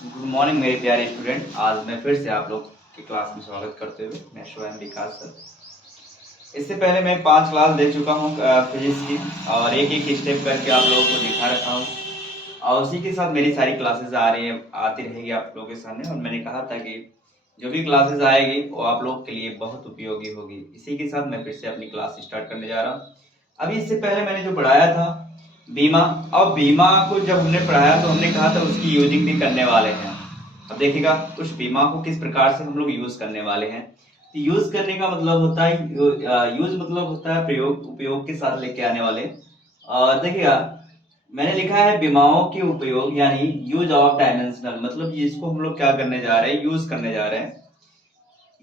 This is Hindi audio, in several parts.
गुड मॉर्निंग मेरे प्यारे स्टूडेंट। आज मैं फिर से आप लोग की क्लास में स्वागत करते हुए मैं स्वयं विकास सर। इससे पहले मैं 5 क्लास दे चुका हूँ फिजिक्स की और एक एक स्टेप करके आप लोगों को दिखा रखा हूँ और उसी के साथ मेरी सारी क्लासेस आ रही है आती रहेगी आप लोगों के सामने। और मैंने कहा था कि जो भी क्लासेस आएगी वो आप लोग के लिए बहुत उपयोगी होगी। इसी के साथ मैं फिर से अपनी क्लास स्टार्ट करने जा रहा हूँ। अभी इससे पहले मैंने जो पढ़ाया था बीमा, और बीमा को जब हमने पढ़ाया तो हमने कहा था उसकी यूजिंग भी करने वाले हैं। अब देखिएगा उस बीमा को किस प्रकार से हम लोग यूज करने वाले हैं। तो यूज करने का मतलब होता है यूज मतलब होता है प्रयोग, उपयोग के साथ लेके आने वाले। और देखिएगा मैंने लिखा है बीमाओं के उपयोग यानी यूज ऑफ डायमेंशनल, मतलब इसको हम लोग क्या करने जा रहे हैं, यूज करने जा रहे हैं।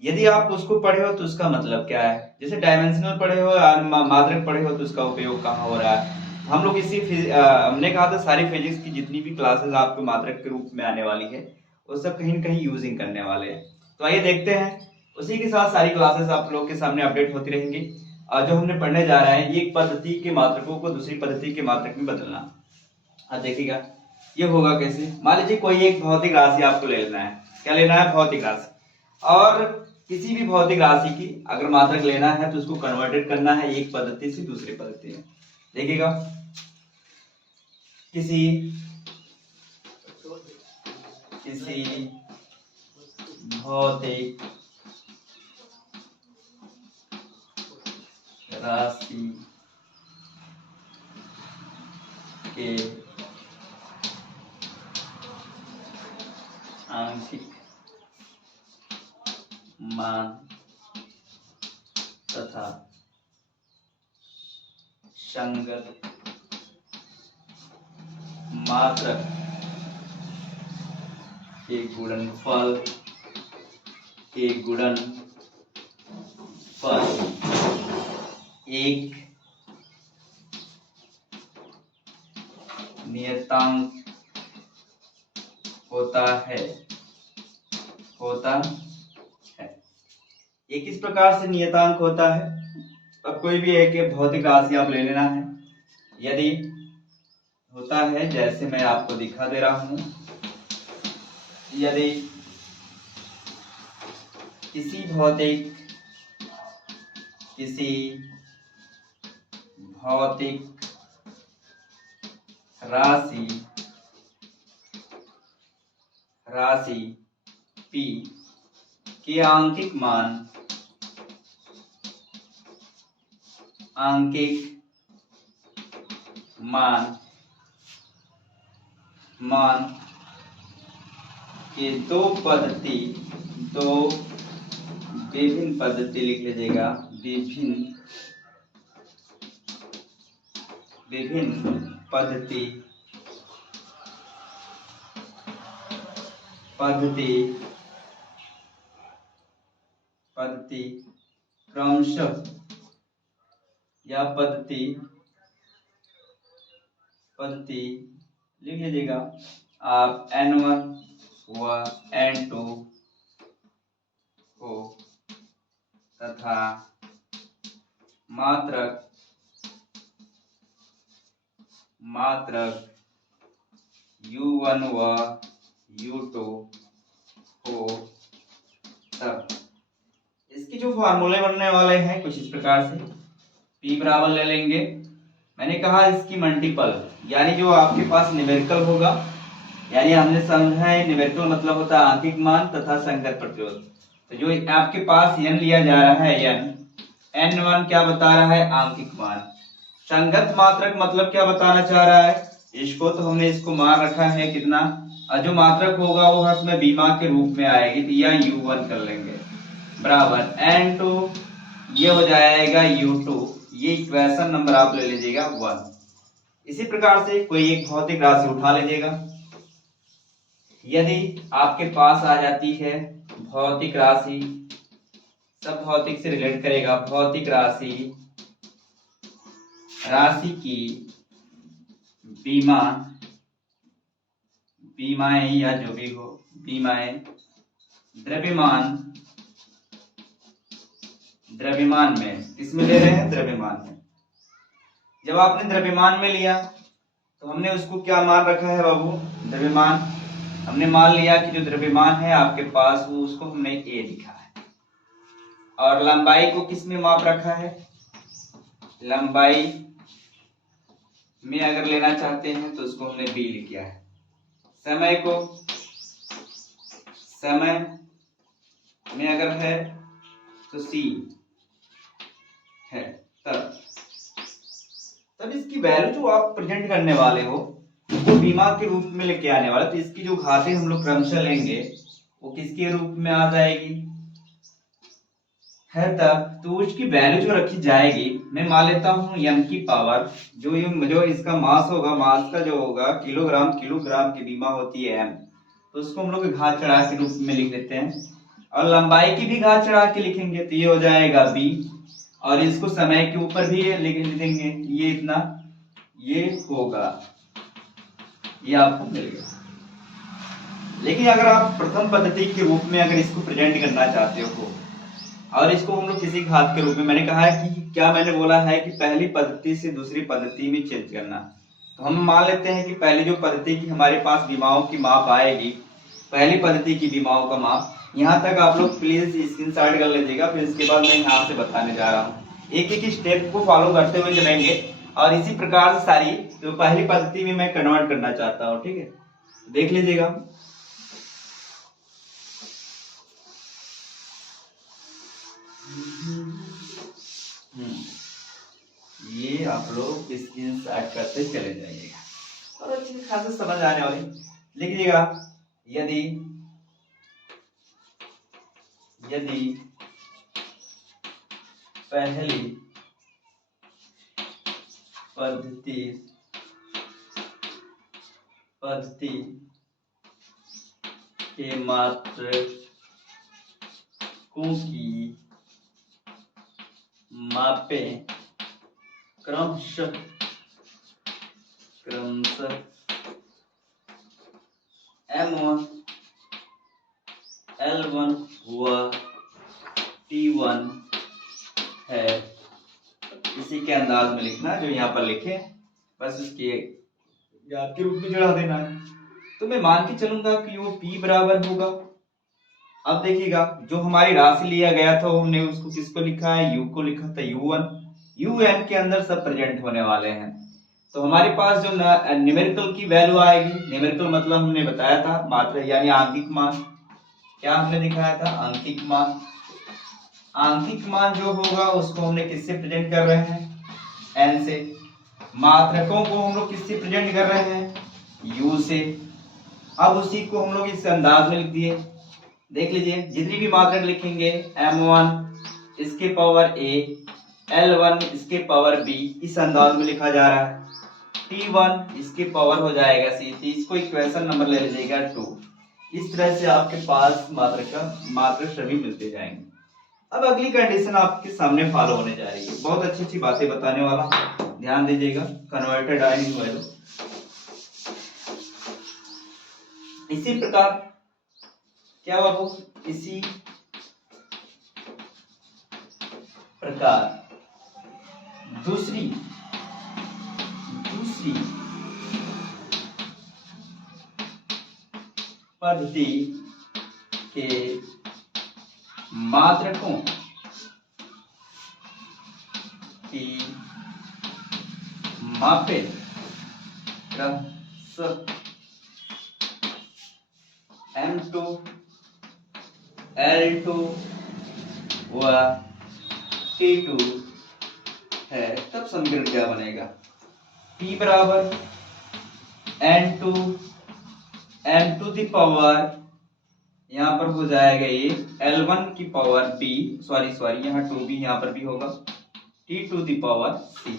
यदि आप उसको पढ़े हो तो उसका मतलब क्या है, जैसे डायमेंशनल पढ़े हो या मात्रक पढ़े हो तो उसका उपयोग कहाँ हो रहा है। हम लोग हमने कहा था सारी फिजिक्स की जितनी भी क्लासेस आपको मात्रक के रूप में आने वाली है वो सब कहीं न कहीं यूजिंग करने वाले हैं। तो आइए देखते हैं, उसी के साथ सारी क्लासेस आप लोग के सामने अपडेट होती रहेंगी। जो हमने पढ़ने जा रहे हैं एक पद्धति के मात्रकों को दूसरी पद्धति के मात्रक में बदलना। अब देखिएगा ये होगा कैसे। मान लीजिए कोई एक भौतिक राशि आपको ले लेना है। क्या लेना है? भौतिक राशि। और किसी भी भौतिक राशि की अगर मात्रक लेना है तो उसको कन्वर्टेड करना है एक पद्धति से दूसरी पद्धति में। देखिएगा किसी भौतिक राशि के आंशिक मान तथा संगत मात्रक के गुणनफल एक नियतांक होता है। ये किस प्रकार से नियतांक होता है? अब कोई भी एक भौतिक राशि आप ले लेना है। यदि होता है जैसे मैं आपको दिखा दे रहा हूं, यदि किसी भौतिक राशि P के आंकिक मान के दो विभिन्न पद्धति लिख लीजिएगा, विभिन्न पद्धति क्रमशः या पद्धति लिख लीजिएगा आप N1 व N2 को तथा मात्रक U1 व U2 को तब इसके जो फार्मूले बनने वाले हैं कुछ इस प्रकार से। P बराबर ले लेंगे, मैंने कहा इसकी मल्टीपल यानी जो आपके पास न्यूमेरिकल होगा, यानी हमने समझा है न्यूमेरिकल मतलब होता है आंकिक मान तथा संगत प्रतिरोध। तो जो आपके पास n लिया जा रहा है N1 क्या बता रहा है? आंकिक मान। संगत मात्रक मतलब क्या बताना चाह रहा है? इसको तो हमने इसको मान रखा है कितना, और जो मात्रक होगा वो इसमें बीमा के रूप में आएगी तो यह U1 कर लेंगे बराबर N2, ये हो जाएगा U2। ये इक्वेशन नंबर आप ले लीजिएगा 1। इसी प्रकार से कोई एक भौतिक राशि उठा लीजिएगा। यदि आपके पास आ जाती है भौतिक राशि, सब भौतिक से रिलेट करेगा, भौतिक राशि की बीमाएं या जो भी हो बीमाएं द्रव्यमान में, किसमें ले रहे हैं? द्रव्यमान में। जब आपने द्रव्यमान में लिया तो हमने उसको क्या मान रखा है बाबू? द्रव्यमान। हमने मान लिया कि जो द्रव्यमान है आपके पास वो उसको हमने ए लिखा है, और लंबाई को किस में माप रखा है, लंबाई में अगर लेना चाहते हैं तो उसको हमने बी लिख दिया है। समय को समय में अगर है तो सी है। तब इसकी वैल्यू जो आप प्रेजेंट करने वाले हो वो बीमा के रूप में लेके आने वाला, तो इसकी जो घातें हम लोग क्रमशः लेंगे वो किसके रूप में आ जाएगी है। तब तो उसकी वैल्यू जो रखी जाएगी, मैं मान लेता हूं m की पावर जो इसका मास होगा, मास का जो होगा किलोग्राम की बीमा होती है m, तो उसको हम लोग घात चढ़ा के रूप में लिख देते हैं, और लंबाई की भी घात चढ़ा के लिखेंगे तो ये हो जाएगा b, और इसको समय के ऊपर भी लिख देंगे, ये इतना ये होगा, ये आपको मिल गया। लेकिन अगर आप प्रथम पद्धति के रूप में अगर इसको प्रेजेंट करना चाहते हो और इसको हम लोग किसी घात के रूप में, मैंने कहा है कि क्या मैंने बोला है कि पहली पद्धति से दूसरी पद्धति में चेंज करना, तो हम मान लेते हैं कि पहली जो पद्धति की हमारे पास बीमाओं की माप आएगी, पहली पद्धति की बीमाओं का माप, यहाँ तक आप लोग प्लीज स्क्रीनशॉट कर लीजिएगा, फिर इसके बाद मैं यहाँ से बताने जा रहा हूँ, एक एक स्टेप को फॉलो करते हुए चलेंगे, और इसी प्रकार से सारी जो पहली पद्धति में मैं कन्वर्ट करना चाहता हूँ, ठीक है, देख लीजिएगा। ये आप लोग स्क्रीनशॉट करते चले जाइएगा और अच्छी खासी समझ आने वाली लिखिएगा। यदि पहली पद्धति के मात्रकों की मापें क्रमशः M1 L1 व T1 है, इसी के अंदाज में लिखना जो यहाँ पर लिखे, बस इसके याद के रूप में चढ़ा देना है। तो मैं मान के चलूंगा कि वो P बराबर होगा। अब देखिएगा जो हमारी राशि लिया गया था हमने उसको किसको लिखा है, U को लिखा था U1, UN के अंदर सब प्रेजेंट होने वाले हैं, तो हमारे पास जो न्यूमेरिकल की वैल्यू आएगी, न्यूमेरिकल मतलब हमने बताया था मात्रा यानी आंकिक मान, क्या हमने दिखाया था आंकिक मान, आंकिक मान जो होगा उसको हमने किससे प्रेजेंट कर रहे हैं n से, मात्रकों को हम लोग किससे प्रेजेंट कर रहे हैं u से। अब उसी को हम लोग इस अंदाज में लिख दिए, देख लीजिए जितनी भी मात्रक लिखेंगे m1 इसके पावर a, L1 इसके पावर b, इस अंदाज में लिखा जा रहा है, T1 इसके पावर हो जाएगा c, तो इसको इक्वेशन नंबर ले लीजिएगा 2। इस तरह से आपके पास मात्रक सभी मिलते जाएंगे। अब अगली कंडीशन आपके सामने फॉलो होने जा रही है, बहुत अच्छी अच्छी बातें बताने वाला, ध्यान दीजिएगा। कन्वर्टेड आयनिक वैल्यू इसी प्रकार क्या बाबू, इसी प्रकार दूसरी पद्धति के मात्रकों की मापें क्रमशः M2 L2 व T2 है। तब समीकरण क्या बनेगा, P बराबर N2 M to the power, यहाँ पर हो जाएगा ये L1 की पावर B, सॉरी यहाँ 2B यहाँ पर भी होगा, T to the power C।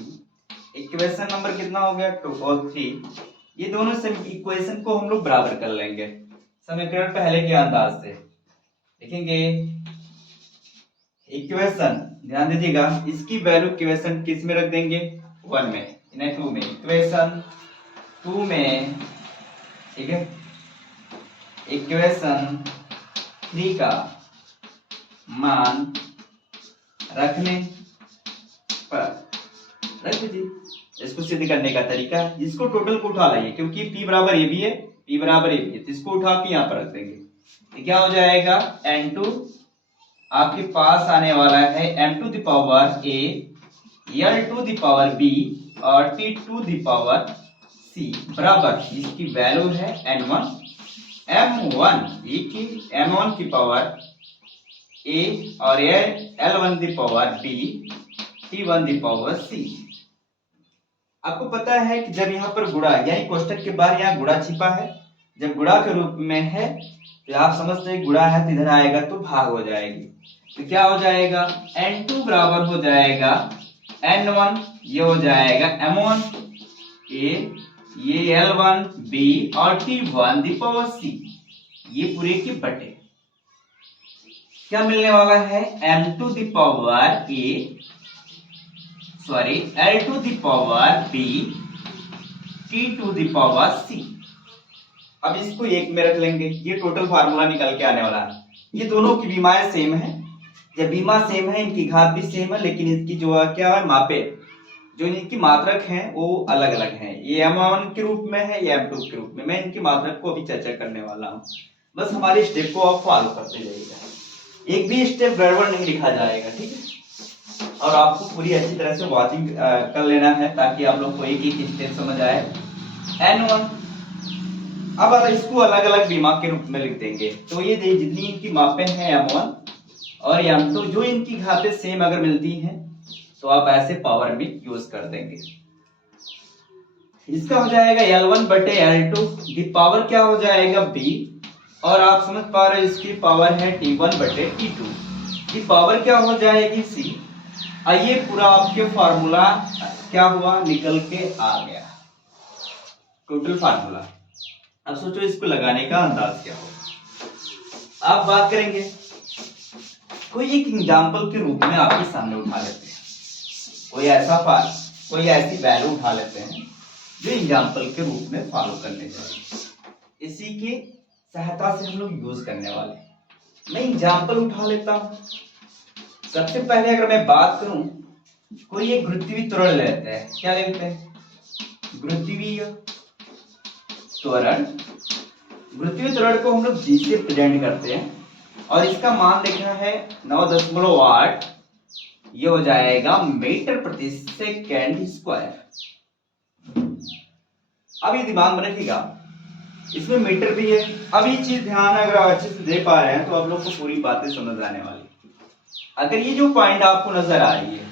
Equation number कितना हो गया 2 और 3, ये दोनों इक्वेशन को हम लोग बराबर कर लेंगे समीकरण पहले के अंदाज से लिखेंगे। इक्वेशन ध्यान दीजिएगा, इसकी वैल्यू इक्वेशन किस में रख देंगे 1 में, इन्हें 2 में, इक्वेशन 2 में, ठीक है। इक्वेशन 3 का मान रखने पर रख दीजिए। इसको सिद्ध करने का तरीका है, इसको टोटल को उठा लाइए क्योंकि P बराबर ये भी है P बराबर A भी है, तो इसको उठा के यहाँ पर रख देंगे, तो क्या हो जाएगा N2 आपके पास आने वाला है M to the power A, L to the power B और T to the power C बराबर इसकी वैल्यू है N1 M1 e की M1 की पावर A और L1 the power B T1 the power C। आपको पता है कि जब यहाँ पर गुणा यानी कोष्टक के बाहर यहाँ गुणा छिपा है, जब गुणा के रूप में है तो आप समझते हैं गुणा है तो इधर आएगा तो भाग हो जाएगी, तो क्या हो जाएगा N2 बराबर हो जाएगा N1, ये हो जाएगा M1 A, ये L1 B और T1 दी पावर C, ये पूरे के बटे क्या मिलने वाला है M2 the power A sorry L2 the power B T2 the power C। अब इसको एक में रख लेंगे, ये टोटल फार्मूला निकल के आने वाला है। ये दोनों की बीमाएं सेम है, जब बीमा सेम है इनकी घात भी सेम है, लेकिन इसकी जो क्या है मापे जो इनकी मात्रक हैं वो अलग अलग हैं। ये M1 के रूप में है, ये M2 के रूप में। मैं इनकी मात्रक को अभी चर्चा करने वाला हूँ, बस हमारे स्टेप को आप फॉलो करते जाइएगा, एक भी स्टेप गड़बड़ नहीं लिखा जाएगा, ठीक है। और आपको पूरी अच्छी तरह से वॉचिंग कर लेना है ताकि आप लोग को एक एक स्टेप समझ आए। N1 अब इसको अलग अलग बीमा के रूप में लिख देंगे, तो ये जितनी इनकी मापें हैं M1 और M2 जो इनकी घातें सेम अगर मिलती हैं तो आप ऐसे पावर में यूज कर देंगे। इसका हो जाएगा L1 बटे L2, दी पावर क्या हो जाएगा B और आप समझ पा रहे हो इसकी पावर है T1 बटे T2, दी पावर क्या हो जाएगी C। आइए पूरा आपके फार्मूला क्या हुआ निकल के आ गया टोटल फार्मूला। अब सोचो इसको लगाने का अंदाज क्या होगा। आप बात करेंगे कोई एक एग्जाम्पल के रूप में आपके सामने उठा लेते हैं, कोई ऐसी वैल्यू उठा लेते हैं जो एग्जाम्पल के रूप में फॉलो करने चाहिए, इसी की सहायता से हम लोग यूज करने वाले। मैं एग्जाम्पल उठा लेता हूं। सबसे पहले अगर मैं बात करूं कोई एक गुरुत्वीय त्वरण लेते हैं, क्या लेते हैं गुरुत्वीय त्वरण। गुरुत्वीय त्वरण को हम लोग G से प्रेजेंट करते हैं और इसका मान लिखा है 9.8, ये हो जाएगा मीटर प्रति सेकेंड स्क्वायर। अब ये दिमाग में रखिएगा इसमें मीटर भी है। अब ये चीज ध्यान अगर आप अच्छे से दे पा रहे हैं तो आप लोग को पूरी बातें समझ आने वाली। अगर ये जो पॉइंट आपको नजर आ रही है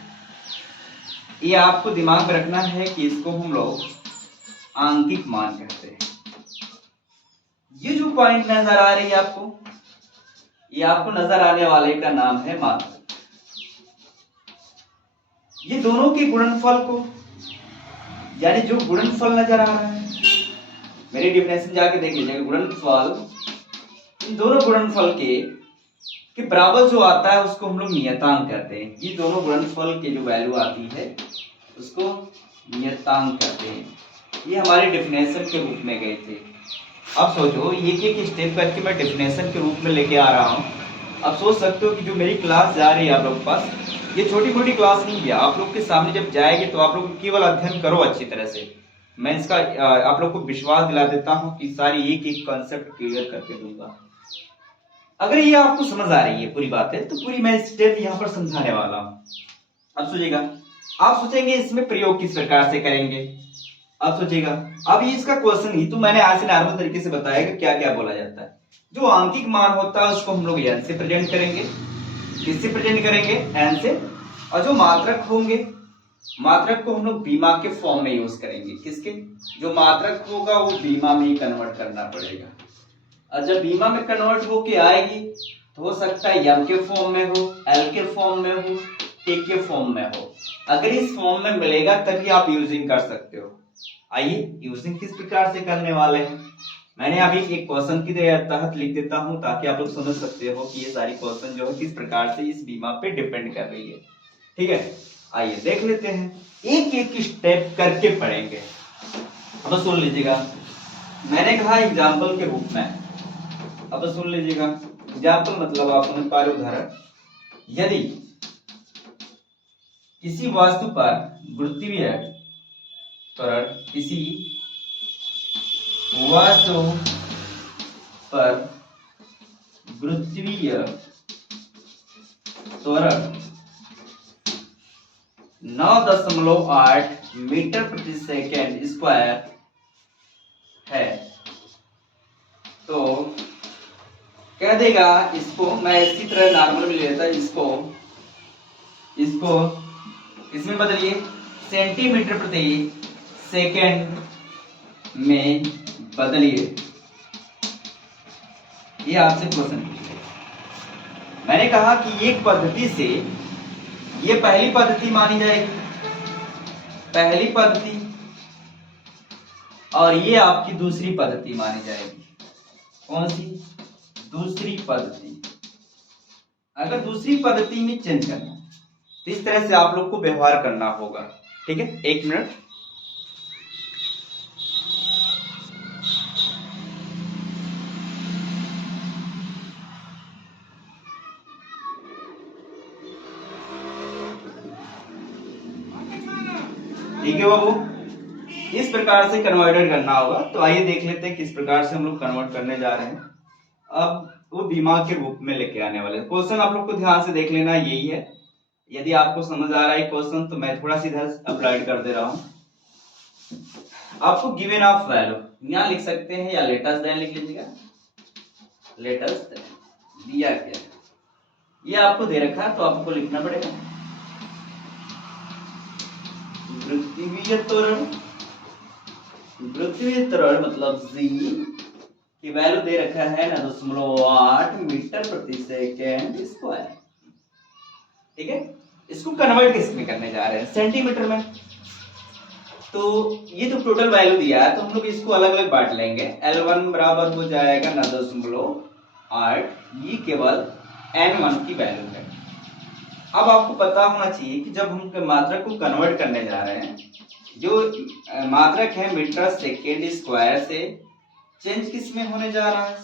ये आपको दिमाग में रखना है कि इसको हम लोग आंकिक मान कहते हैं। ये जो पॉइंट नजर आ रही है आपको, ये आपको नजर आने वाले का नाम है मात्रक। ये दोनों के गुणनफल को यानी जो गुणनफल नजर आ रहा है, मेरी डिफिनेशन जाके देख लीजिएगा, गुणनफल इन दोनों गुणनफल के बराबर जो आता है उसको हम लोग नियतांक कहते हैं। ये दोनों गुणनफल के जो वैल्यू आती है उसको नियतांक कहते हैं। ये हमारे डिफिनेशन के रूप में गए थे। अब सोचो एक एक स्टेप करके मैं डेफिनेशन के रूप में लेके आ रहा हूँ। अब सोच सकते हो कि जो मेरी क्लास जा रही है आप लोग के पास, ये छोटी मोटी क्लास नहीं है। आप लोग के सामने जब जाएगी तो आप लोग केवल अध्ययन करो अच्छी तरह से। मैं इसका आप लोग को विश्वास दिला देता हूँ कि सारी एक एक कॉन्सेप्ट क्लियर करके दूंगा। अगर ये आपको समझ आ रही है पूरी बात है तो पूरी मैं स्टेप यहाँ पर समझाने वाला हूँ। अब सोचिएगा, आप सोचेंगे इसमें प्रयोग किस प्रकार से करेंगे। अब सोचिएगा, अब ये इसका क्वेश्चन ही तो मैंने आज से नॉर्मल तरीके से बताया कि क्या क्या बोला जाता है। जो आंकिक मान होता है उसको हम लोग n से प्रेजेंट करेंगे। किससे प्रेजेंट करेंगे? n से। और जो मात्रक होंगे, मात्रक को हम लोग बीमा के फॉर्म में यूज करेंगे। किसके? जो मात्रक होगा वो बीमा में कन्वर्ट करना पड़ेगा। और जब बीमा में कन्वर्ट होके आएगी तो हो सकता है m के फॉर्म में हो, l के फॉर्म में हो, t के फॉर्म में हो। अगर इस फॉर्म में मिलेगा तभी आप यूजिंग कर सकते हो। आइए यूजिंग किस प्रकार से करने वाले हैं, मैंने अभी एक क्वेश्चन की तहत लिख देता हूं ताकि आप लोग समझ सकते हो कि ये सारी क्वेश्चन जो है किस प्रकार से इस बीमा पे डिपेंड कर रही है। ठीक है, आइए देख लेते हैं, एक एक स्टेप करके पढ़ेंगे। अब सुन लीजिएगा, मैंने कहा एग्जाम्पल के रूप में। अब सुन लीजिएगा, एग्जाम्पल मतलब आप समझ पा रहे हो। उदाहरण, यदि किसी वस्तु पर गुरुत्वीय त्वरण किसी वस्तु पर गुरुत्वीय त्वरण 9.8 मीटर प्रति सेकेंड स्क्वायर है, तो कह देगा इसको, मैं इसी तरह नॉर्मल में लेता, इसको इसमें बदलिए सेंटीमीटर प्रति सेकेंड में बदलिए। ये आपसे क्वेश्चन पूछे, मैंने कहा कि एक पद्धति से ये पहली पद्धति मानी जाएगी, पहली पद्धति, और ये आपकी दूसरी पद्धति मानी जाएगी। कौन सी? दूसरी पद्धति। अगर दूसरी पद्धति में चेंज करना तो इस तरह से आप लोग को व्यवहार करना होगा। ठीक है, एक मिनट। ठीक है बाबू, इस प्रकार से कन्वर्टर करना होगा। तो आइए देख लेते हैं किस प्रकार से हम लोग कन्वर्ट करने जा रहे हैं। अब वो दिमाग के रूप में लेके आने वाले क्वेश्चन आप लोग को ध्यान से देख लेना, यही है। यदि आपको समझ आ रहा है क्वेश्चन तो मैं थोड़ा सा इधर अप्लाइड कर दे रहा हूं। आपको गिवन ऑफ वैल्यू यहां लिख सकते हैं, या लेटस देन लिख लीजिएगा। लेटस देन दिया गया, ये आपको दे रखा है तो आपको लिखना पड़ेगा गुरुत्वीय त्वरण। गुरुत्वीय त्वरण मतलब जी की वैल्यू दे रखा है 9.8 मीटर प्रति सेकेंड स्क्वायर। ठीक है, इसको कन्वर्ट किस में करने जा रहे हैं? सेंटीमीटर में। तो ये जो टोटल वैल्यू दिया है तो हम लोग इसको अलग अलग बांट लेंगे। L1 बराबर हो जाएगा 9.8, ये केवल N1 की वैल्यू है। अब आपको पता होना चाहिए कि जब हम मात्रक को कन्वर्ट करने जा रहे हैं, जो मात्रक है मीटर सेकेंड स्क्वायर से चेंज किस में होने जा रहा है?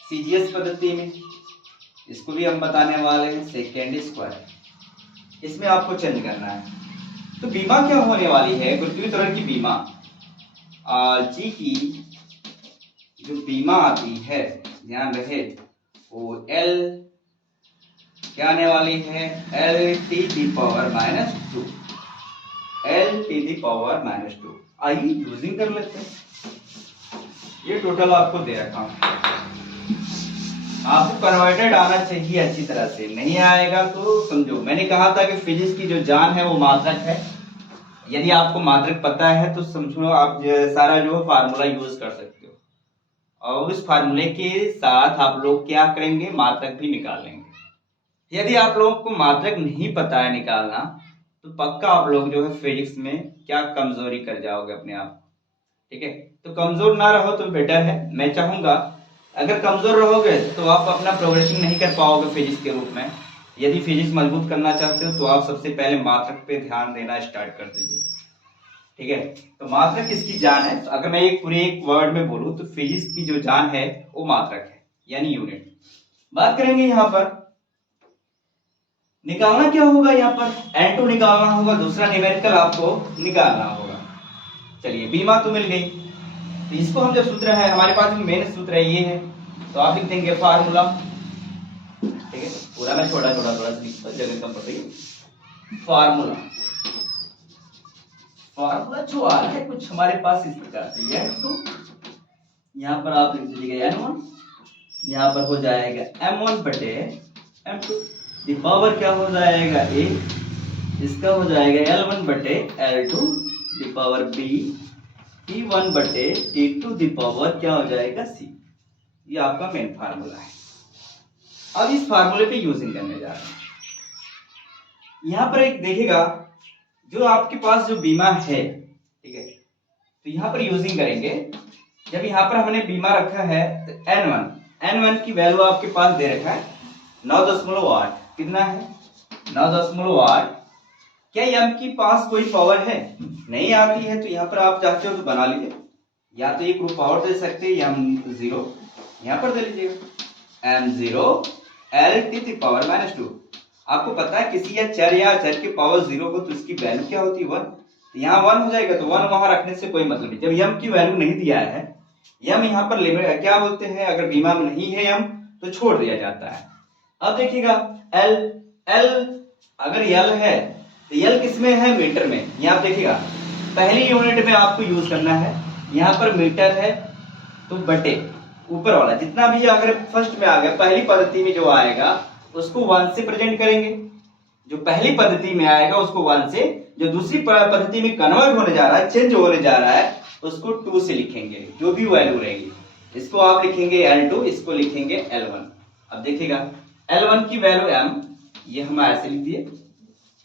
सीजीएस पद्धति में। इसको भी हम बताने वाले हैं सेकेंड स्क्वायर, इसमें आपको चेंज करना है। तो बीमा क्या होने वाली है? गुरुत्वीय त्वरण की बीमा, जी की जो बीमा आती है, ध्यान रहे, वो एल क्या आने वाली है? L T the power -2, L T the power -2। आइए यूजिंग कर लेते हैं। ये टोटल आपको दे रखा हूं, आपको कन्वर्टेड आना चाहिए अच्छी तरह से। नहीं आएगा तो समझो, मैंने कहा था कि फिजिक्स की जो जान है वो मात्रक है। यदि आपको मात्रक पता है तो समझो आप सारा जो फार्मूला यूज कर सकते हो, और उस फार्मूले के साथ आप लोग क्या करेंगे? मात्रक भी निकाल लेंगे। यदि आप लोगों को मात्रक नहीं पता है निकालना तो पक्का आप लोग जो है फिजिक्स में क्या कमजोरी कर जाओगे अपने आप। ठीक है, तो कमजोर ना रहो तो बेटर है। मैं चाहूंगा अगर कमजोर रहोगे तो आप अपना प्रोग्रेसिंग नहीं कर पाओगे फिजिक्स के रूप में। यदि फिजिक्स मजबूत करना चाहते हो तो आप सबसे पहले मात्रक पे ध्यान देना स्टार्ट कर दीजिए। ठीक है, तो मात्रक किसकी जान है? तो अगर मैं एक वर्ड में बोलूं तो फिजिक्स की जो जान है वो मात्रक है, यानी यूनिट। बात करेंगे यहाँ पर निकालना क्या होगा, यहाँ पर N2 निकालना होगा, दूसरा न्यूमेरिकल आपको निकालना होगा। चलिए, बीमा तो मिल गई, तो इसको हम जो सूत्र है, हमारे पास जो मेन सूत्र है ये है, तो आप लिख देंगे फार्मूला। ठीक है, पूरा मैं थोड़ा जगह कम पड़ रही। फार्मूला जो आ रहा है कुछ हमारे पास इस प्रकार से, N2 यहाँ पर आप लिख दीजिएगा N1, यहाँ पर हो जाएगा M1 बटे M2, ये पावर क्या हो जाएगा A, इसका हो जाएगा L1 बटे L2 the power B, T1 बटे T2 दी पावर क्या हो जाएगा C। ये आपका मेन फार्मूला है। अब इस फार्मूले पे यूजिंग करने जा रहे हैं। यहाँ पर एक देखिएगा, जो आपके पास जो बीमा है, ठीक है, तो यहाँ पर यूजिंग करेंगे। जब यहाँ पर हमने बीमा रखा है तो N1 की वैल्यू आपके पास दे रखा है 9.8, कितना है? 9.8। क्या m की पास कोई पावर है? नहीं आती है, तो यहाँ पर आप चाहते हो तो बना लीजिए, या तो एक ग्रुप पावर दे सकते हैं, या M0 यहाँ पर दे लीजिएगा, M0 L की पावर -2। आपको पता है किसी या चर के पावर 0 हो तो इसकी वैल्यू क्या होती है? 1। तो यहाँ 1 हो जाएगा, तो 1 वहां रखने से कोई मतलब नहीं। जब m की वैल्यू नहीं दिया है यम यहाँ पर लिमिट क्या बोलते हैं, अगर बीमा में नहीं है यम तो छोड़ दिया जाता है। अब देखिएगा एल, एल अगर यल है तो यल किसमें है, मीटर में। यहाँ आप देखिएगा पहली यूनिट में आपको यूज करना है, यहाँ पर मीटर है तो बटे ऊपर वाला जितना भी अगर फर्स्ट में आ गया पहली पद्धति में जो आएगा उसको 1 से प्रेजेंट करेंगे, जो पहली पद्धति में आएगा उसको 1 से, जो दूसरी पद्धति में कन्वर्ट होने जा रहा है, चेंज होने जा रहा है, उसको 2 से लिखेंगे, जो भी वैल्यू रहेगी। इसको आप लिखेंगे L2, इसको लिखेंगे L1। अब देखिएगा L1 की वैल्यू m, ये हम ऐसे लिख दिए,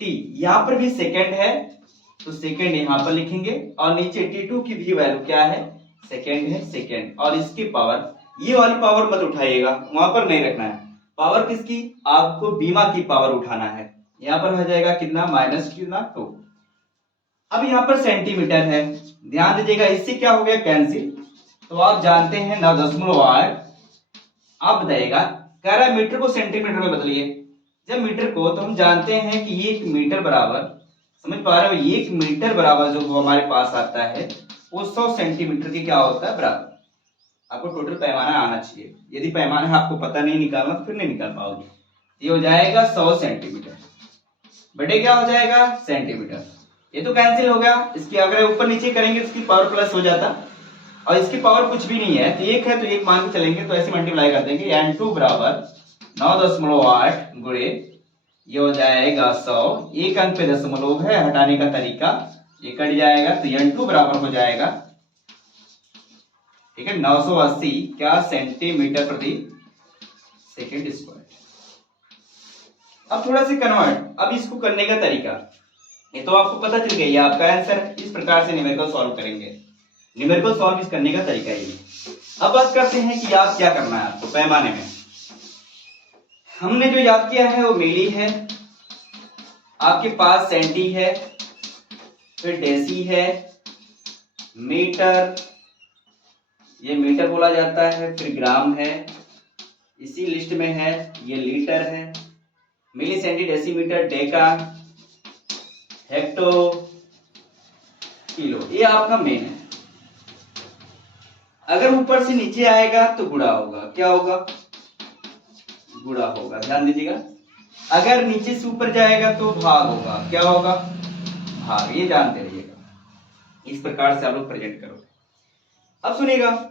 t यहाँ पर भी सेकेंड है तो सेकेंड यहाँ पर लिखेंगे, और नीचे T2 की भी वैल्यू क्या है, सेकेंड है, सेकेंड। और इसकी पावर, ये वाली पावर मत उठाइएगा, वहां पर नहीं रखना है। पावर किसकी, आपको बीमा की पावर उठाना है। यहाँ पर हो जाएगा कितना, माइनस कितना 2। अब यहाँ पर सेंटीमीटर है, ध्यान दीजिएगा, इससे क्या हो गया कैंसिल, तो आप जानते हैं 9.8। आप बताइएगा कह रहा है मीटर को सेंटीमीटर में बदलिए। जब मीटर को, तो हम जानते हैं कि 1 मीटर बराबर, समझ पा रहे हो, 1 मीटर बराबर जो हमारे पास आता है वो 100 सेंटीमीटर के क्या होता है, बराबर। आपको टोटल पैमाना आना चाहिए, यदि पैमाना आपको पता नहीं निकालना तो फिर नहीं निकाल पाओगे। ये हो जाएगा 100 सेंटीमीटर बटे क्या हो जाएगा, सेंटीमीटर। ये तो कैंसिल हो गया, इसकी अगर ऊपर नीचे करेंगे इसकी पावर प्लस हो जाता, और इसकी पावर कुछ भी नहीं है तो एक है तो एक मान के चलेंगे, तो ऐसे मल्टीप्लाई कर देंगे। N2 बराबर 9.8 गुणे ये हो जाएगा 100, एक अंक पे दशमलव है, हटाने का तरीका ये कट जाएगा, तो N2 बराबर हो जाएगा, ठीक है, 980 क्या सेंटीमीटर प्रति सेकेंड स्क्वायर। अब थोड़ा सा कन्वर्ट, अब इसको करने का तरीका ये तो आपको पता चल गया, ये आपका आंसर है। इस प्रकार से न्यूमेरिकल सॉल्व करेंगे, न्यूमेरिकल सॉल्व इस करने का तरीका ये। अब बात करते हैं कि याद क्या करना है आपको पैमाने में। हमने जो याद किया है वो मिली है, आपके पास सेंटी है, फिर डेसी है, मीटर, ये मीटर बोला जाता है, फिर ग्राम है, इसी लिस्ट में है, ये लीटर है, milli, centi, decimetre, deca, hecto, kilo, ये आपका मेन है। अगर ऊपर से नीचे आएगा तो गुणा होगा, क्या होगा, गुणा होगा, ध्यान दीजिएगा। अगर नीचे से ऊपर जाएगा तो भाग होगा, क्या होगा, भाग, ये जानते रहिएगा। इस प्रकार से आप लोग प्रेजेंट करोगे। अब सुनिएगा,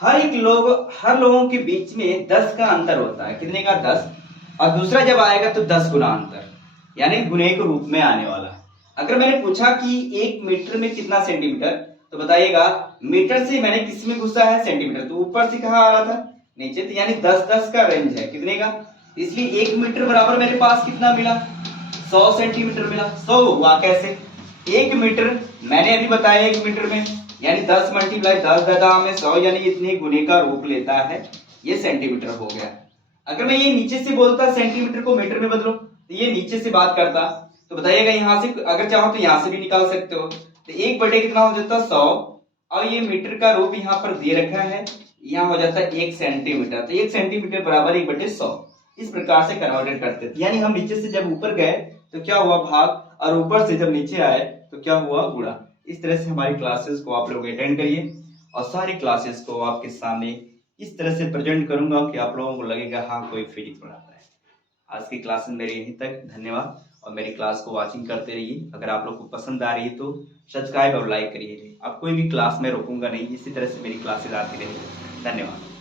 हर लोगों के बीच में 10 का अंतर होता है, कितने का, 10, और दूसरा जब आएगा तो 10 गुना अंतर, यानी गुणे के रूप में आने वाला। अगर मैंने पूछा कि 1 मीटर में कितना सेंटीमीटर, तो बताइएगा मीटर से मैंने किस में घुसा है, सेंटीमीटर, तो ऊपर से कहाँ आ रहा था, नीचे, तो यानी 10 का रेंज है, कितने का, इसलिए 1 मीटर बराबर मेरे पास कितना मिला, 100 सेंटीमीटर मिला। 100 हुआ कैसे, 1 मीटर मैंने अभी बताया 1 मीटर में, यानी 10 मल्टीप्लाई 10 में 100, यानी इतने गुने का रूप लेता है, ये सेंटीमीटर हो गया। अगर मैं ये नीचे से बोलता सेंटीमीटर को मीटर में बदलो, तो ये नीचे से बात करता, तो बताइएगा यहाँ से अगर चाहो तो यहाँ से भी निकाल सकते हो, तो 1 बटे कितना हो जाता, 100, और ये मीटर का रूप यहाँ पर दे रखा है, यहाँ हो जाता है 1 सेंटीमीटर, तो 1 सेंटीमीटर बराबर 1 बटे 100। इस प्रकार से कन्वर्टेड करते थे, यानी हम नीचे से जब ऊपर गए तो क्या हुआ, भाग, और ऊपर से जब नीचे आए तो क्या हुआ, गुणा। इस तरह से हमारी क्लासेस को आप लोग अटेंड करिए, और सारी क्लासेस को आपके सामने इस तरह से प्रेजेंट करूंगा कि आप लोगों को लगेगा हाँ कोई फिजिक्स पढ़ाता है। आज की क्लास में मेरी यहीं तक, धन्यवाद, और मेरी क्लास को वाचिंग करते रहिए। अगर आप लोग को पसंद आ रही है तो सब्सक्राइब और लाइक करिए। अब कोई भी क्लास में रोकूंगा नहीं, इसी तरह से मेरी क्लासेस आती रहेगी। धन्यवाद।